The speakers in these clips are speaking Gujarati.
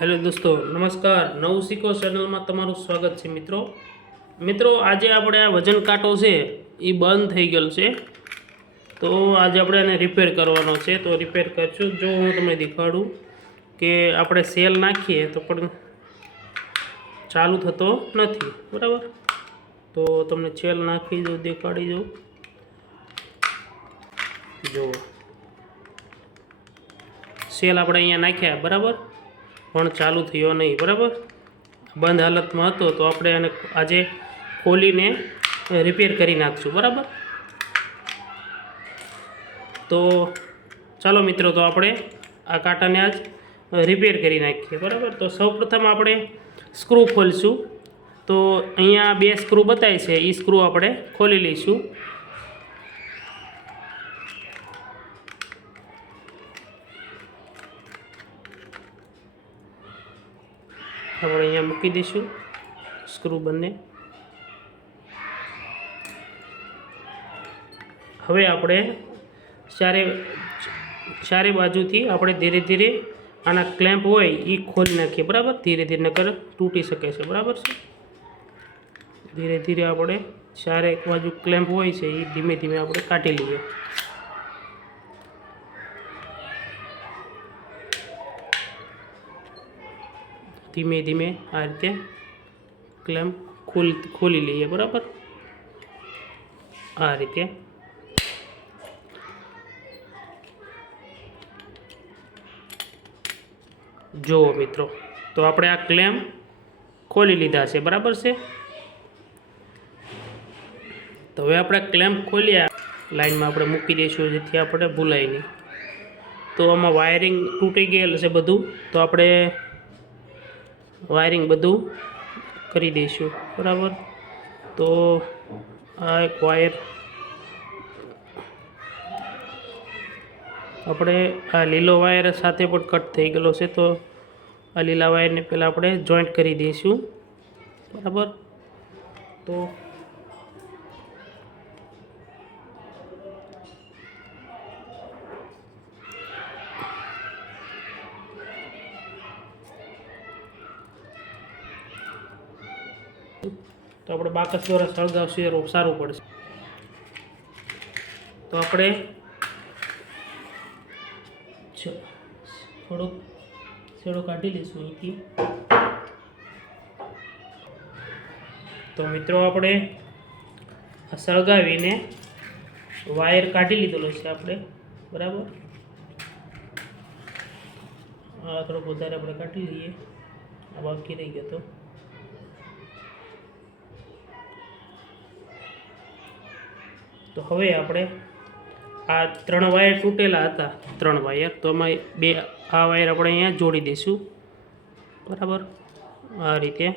હેલો દોસ્તો, નમસ્કાર. નવું શીખો ચેનલમાં તમારું સ્વાગત છે મિત્રો. મિત્રો, આજે આપણે આ વજન કાંટો છે એ બંધ થઈ ગયેલ છે. તો આજે આપણે એને રિપેર કરવાનો છે. તો રિપેર કરશું. જો હું તમને દેખાડું કે આપણે સેલ નાખીએ તો પણ ચાલુ થતો નથી. બરાબર? તો તમને સેલ નાખી દઉં, દેખાડી દઉં. જુઓ. સેલ આપણે અહીંયા નાખ્યા. બરાબર? પણ ચાલુ થયો નહીં, બરાબર? બંધ હાલતમાં હતો તો આપણે એને આજે ખોલીને રિપેર કરી નાખશું, બરાબર? તો ચાલો મિત્રો, તો આપણે આ કાંટાને આજ રિપેર કરી નાખીએ, બરાબર? તો સૌપ્રથમ આપણે સ્ક્રૂ ખોલીશું. તો અહીંયા બે સ્ક્રૂ બતાય છે એ સ્ક્રૂ આપણે ખોલી લઈશું. આપણે અહીંયા મૂકી દઈશું સ્ક્રૂ બંને. હવે આપણે ચારે ચારે બાજુથી આપણે ધીરે ધીરે આના ક્લેમ્પ હોય એ ખોલી નાખીએ, બરાબર? ધીરે ધીરે, નકર તૂટી શકે છે, બરાબર છે? ધીરે ધીરે આપણે ચારે બાજુ ક્લેમ્પ હોય છે એ ધીમે ધીમે આપણે કાઢી લઈએ. ધીમે ધીમે આ રીતે ક્લેમ્પ ખોલ, ખોલી લઈએ, બરાબર? આ રીતે. જુઓ મિત્રો, તો આપણે આ ક્લેમ ખોલી લીધા છે, બરાબર છે? તો હવે આપણે ક્લેમ ખોલ્યા, લાઈનમાં આપણે મૂકી દઈશું, જેથી આપણે ભૂલાય નહીં. તો આમાં વાયરિંગ તૂટી ગયેલ છે બધું, તો આપણે વાયરિંગ બધું કરી દઈશું, બરાબર? તો આ એક વાયર આપણે આ લીલો વાયર સાથે પણ કટ થઈ ગયેલો છે, તો આ લીલા વાયરને પહેલાં આપણે જોઈન્ટ કરી દઈશું, બરાબર? તો તો આપણે બાકસ દ્વારા સળગાવશું એ સારું પડશે. તો આપણે થોડોક છેડો કાઢી લઈશું અહીંથી. તો મિત્રો આપણે સળગાવીને વાયર કાઢી લીધેલો છે આપણે, બરાબર? આ થોડોક વધારે આપણે કાઢી લઈએ. આ બાકી રહી ગયો તો. તો હવે આપણે આ ત્રણ વાયર તૂટેલા હતા. ત્રણ વાયર. તો અમે બે આ વાયર આપણે અહીંયા જોડી દઈશું. બરાબર? આ રીતે.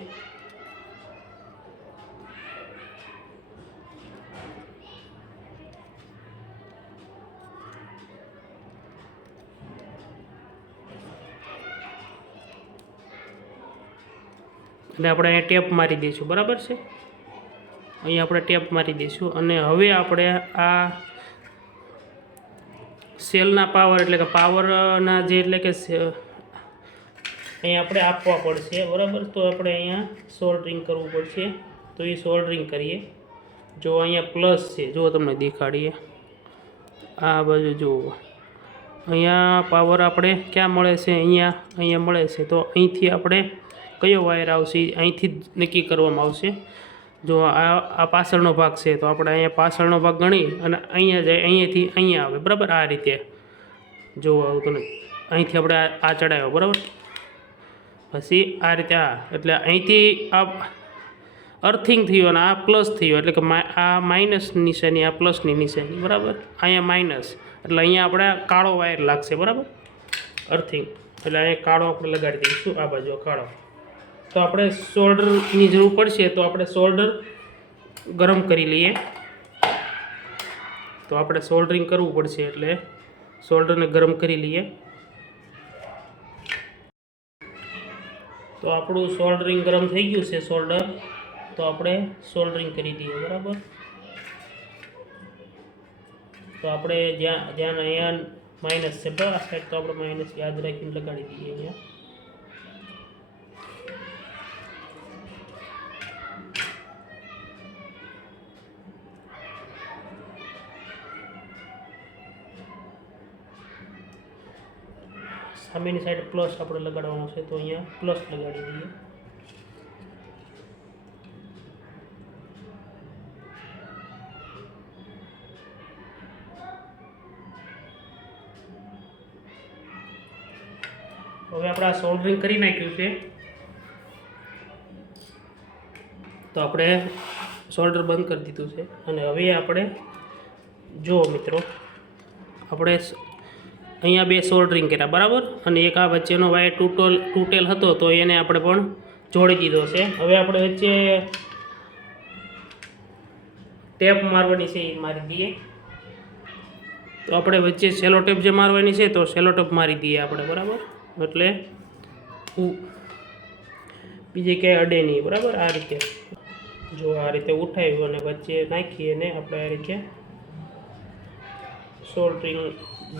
અને આપણે અહીંયા ટેપ મારી દઈશું. બરાબર છે? અહીંયા આપણે ટેપ મારી દઈશું અને હવે આપણે આ સેલના પાવર, એટલે કે પાવરના જે, એટલે કે અહીં આપણે આપવા પડશે, બરાબર? તો આપણે અહીંયા સોલ્ડરિંગ કરવું પડશે. તો એ સોલ્ડરિંગ કરીએ. જો અહીંયા પ્લસ છે, જો તમને દેખાડીએ. આ બાજુ જુઓ અહીંયા પાવર આપણે ક્યાં મળે છે? અહીંયા અહીંયા મળે છે. તો અહીંથી આપણે કયો વાયર આવશે? અહીંથી જ નક્કી કરવામાં આવશે. જો આ આ પાછળનો ભાગ છે, તો આપણે અહીંયા પાછળનો ભાગ ગણી અને અહીંયા જાય, અહીંયાથી અહીંયા આવે, બરાબર? આ રીતે. જો, આવું તને અહીંથી આપણે આ ચડાવ્યો બરાબર? પછી આ રીતે આ, એટલે અહીંથી આ અર્થિંગ થયું અને આ પ્લસ થયું, એટલે કે આ માઇનસ નિશાની, આ પ્લસની નિશાની, બરાબર? અહીંયા માઇનસ, એટલે અહીંયા આપણે કાળો વાયર લાગશે, બરાબર? અર્થિંગ, એટલે અહીંયા કાળો આપણે લગાડી દઈશું, આ બાજુ કાળો. તો આપણે શોલ્ડરની જરૂર પડશે તો આપણે શોલ્ડર ગરમ કરી લઈએ. તો આપણે સોલ્ડરિંગ કરવું પડશે એટલે શોલ્ડરને ગરમ કરી લઈએ. તો આપણું સોલ્ડરિંગ ગરમ થઈ ગયું છે શોલ્ડર તો આપણે સોલ્ડરિંગ કરી દઈએ, બરાબર? તો આપણે જ્યાં જ્યાં અહીંયા માઇનસ છે, બરાબર? તો આપણે માઇનસ યાદ રાખીને લગાડી દઈએ અહીંયા. સામેની સાઈડ પ્લસ આપણે લગાડવાનો છે, તો અહીંયા પ્લસ લગાડી દઈએ. હવે આપણે આ સોલ્ડરિંગ કરી નાખ્યું છે. તો આપણે સોલ્ડર બંધ કરી દીધું છે. અને હવે આપણે, જુઓ મિત્રો, આપણે અહીંયા બે સોલ્ડરિંગ કર્યા, બરાબર? અને એક આ વચ્ચેનો વાયર તૂટોલ, તૂટેલ હતો, તો એને આપણે પણ જોડી દીધો છે. હવે આપણે વચ્ચે ટેપ મારવાની છે એ મારી દઈએ તો આપણે વચ્ચે સેલો ટેપ જે મારવાની છે, તો સેલો ટેપ મારી દઈએ આપણે, બરાબર? એટલે બીજે ક્યાંય અડે નહીં, બરાબર? આ રીતે. જો આ રીતે ઉઠાવ્યું અને વચ્ચે નાખીએ અને આપણે આ રીતે સોલ્ડરિંગ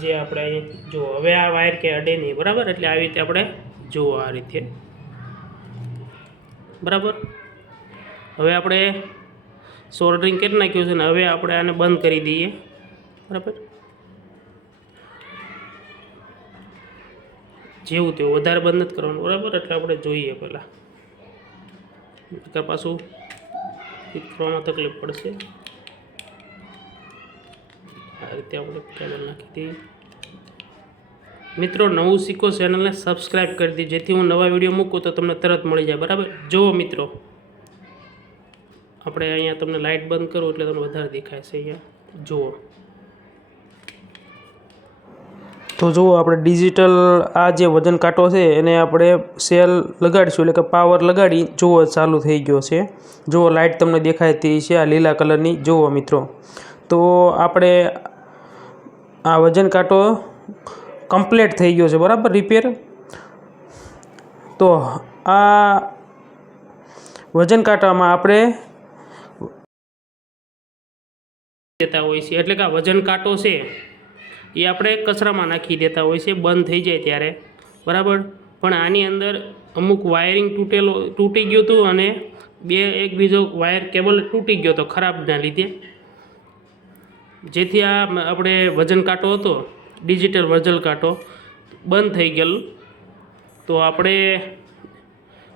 જે આપણે અહીં જો હવે આ વાયર કે અડે નહીં, બરાબર? એટલે આવી રીતે આપણે જુઓ આ રીતે. બરાબર? હવે આપણે સોલ્ડરિંગ કરી નાખ્યું છે ને, હવે આપણે આને બંધ કરી દઈએ. બરાબર? જેવું તેવું. વધારે બંધ નથી કરવાનું, બરાબર? એટલે આપણે જોઈએ પહેલાં. પાછું કરવામાં તકલીફ પડશે. આ રીતે આપણે કેબલ નાખી દઈએ મિત્રો, નવું શીખો ચેનલને સબસ્ક્રાઈબ કરી દીજો. જેથી હું નવા વીડિયો મૂકું તો તમને તરત મળી જાય, બરાબર? જુઓ મિત્રો, આપણે અહીંયા તમને લાઇટ બંધ કરું એટલે તમને વધારે દેખાય છે અહીંયા. જુઓ. તો જુઓ, આપણે ડિજિટલ આ જે વજન કાંટો છે, એને આપણે સેલ લગાડીશું એટલે કે પાવર લગાડી, જુઓ, ચાલુ થઈ ગયો છે. જુઓ લાઇટ તમને દેખાય તે છે આ લીલા કલરની જુઓ મિત્રો. તો આપણે આ વજન કાંટો કમ્પ્લીટ થઈ ગયો છે, બરાબર? રિપેર તો આ વજન કાંટામાં આપણે દેતા હોય છે. એટલે કે આ વજન કાંટો છે, એ આપણે કચરામાં નાખી દેતા હોય છે, બંધ થઈ જાય ત્યારે. બરાબર? પણ આની અંદર અમુક વાયરિંગ તૂટેલો, તૂટી ગયું હતું અને બે એક બીજો વાયર કેબલ તૂટી ગયો હતો ખરાબના લીધે. જેથી આ આપણે વજન કાંટો હતો ડિજિટલ વજન કાંટો, બંધ થઈ ગયેલ. તો આપણે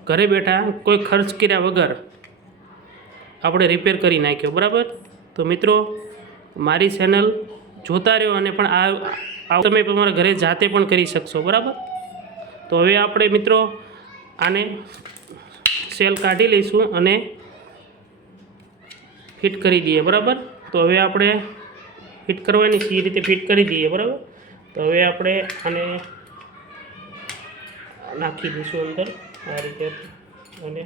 ઘરે બેઠા કોઈ ખર્ચ કર્યા વગર આપણે રિપેર કરી નાખ્યો, બરાબર? તો મિત્રો, મારી ચેનલ જોતા રહ્યો અને પણ આ તમે તમારા ઘરે જાતે પણ કરી શકશો, બરાબર? તો હવે આપણે મિત્રો આને સેલ કાઢી લઈશું અને ફિટ કરી દઈએ, બરાબર? તો હવે આપણે ફિટ કરવાની છે, એ રીતે ફિટ કરી દઈએ, બરાબર? તો હવે આપણે આને નાખી દઈશું અંદર, આ રીતે. અને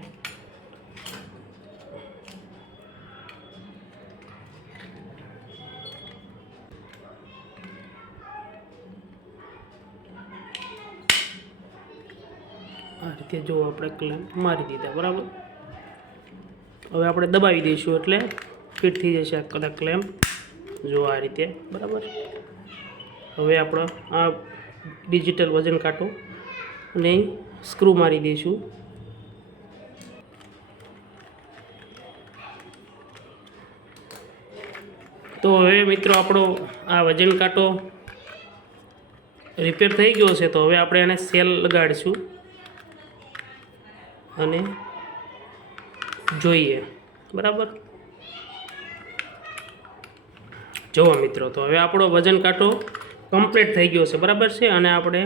આ રીતે જો આપણે ક્લેમ્પ મારી દીધા, બરાબર? હવે આપણે દબાવી દઈશું એટલે ફિટ થઈ જશે આ કદાચ ક્લેમ્પ જો આ રીતે, બરાબર? હવે આપણે આ ડિજિટલ વજન કાંટો અને સ્ક્રૂ મારી દઈશું. તો હવે મિત્રો આપણો આ વજન કાંટો રિપેર થઈ ગયો છે, તો હવે આપણે એને સેલ લગાડીશું અને જોઈએ, બરાબર? જુઓ મિત્રો, તો હવે આપણો વજન કાંટો કમ્પ્લીટ થઈ ગયો છે, બરાબર છે? અને આપણે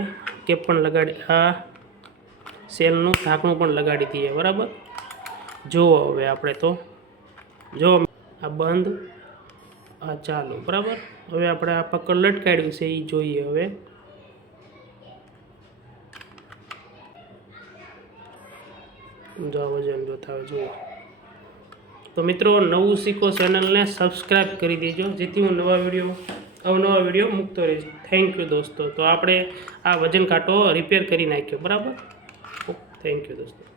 કેપ પણ લગાડી, આ સેલનું ઢાંકણું પણ લગાડી દઈએ, બરાબર? જુઓ હવે આપણે તો. જુઓ આ બંધ, આ ચાલુ, બરાબર? હવે આપણે આ પકડ લટકાડ્યું છે એ જોઈએ હવે. જો વજન જોતા જુઓ. તો મિત્રો, નવું શીખો ચેનલને સબસ્ક્રાઈબ કરી દેજો, જેથી હું નવા વીડિયો, અવનવા વીડિયો મૂકતો રહીશ. થેન્ક યુ દોસ્તો. તો આપણે આ વજન કાંટો રિપેર કરી નાખ્યો, બરાબર? થેન્ક યુ દોસ્તો.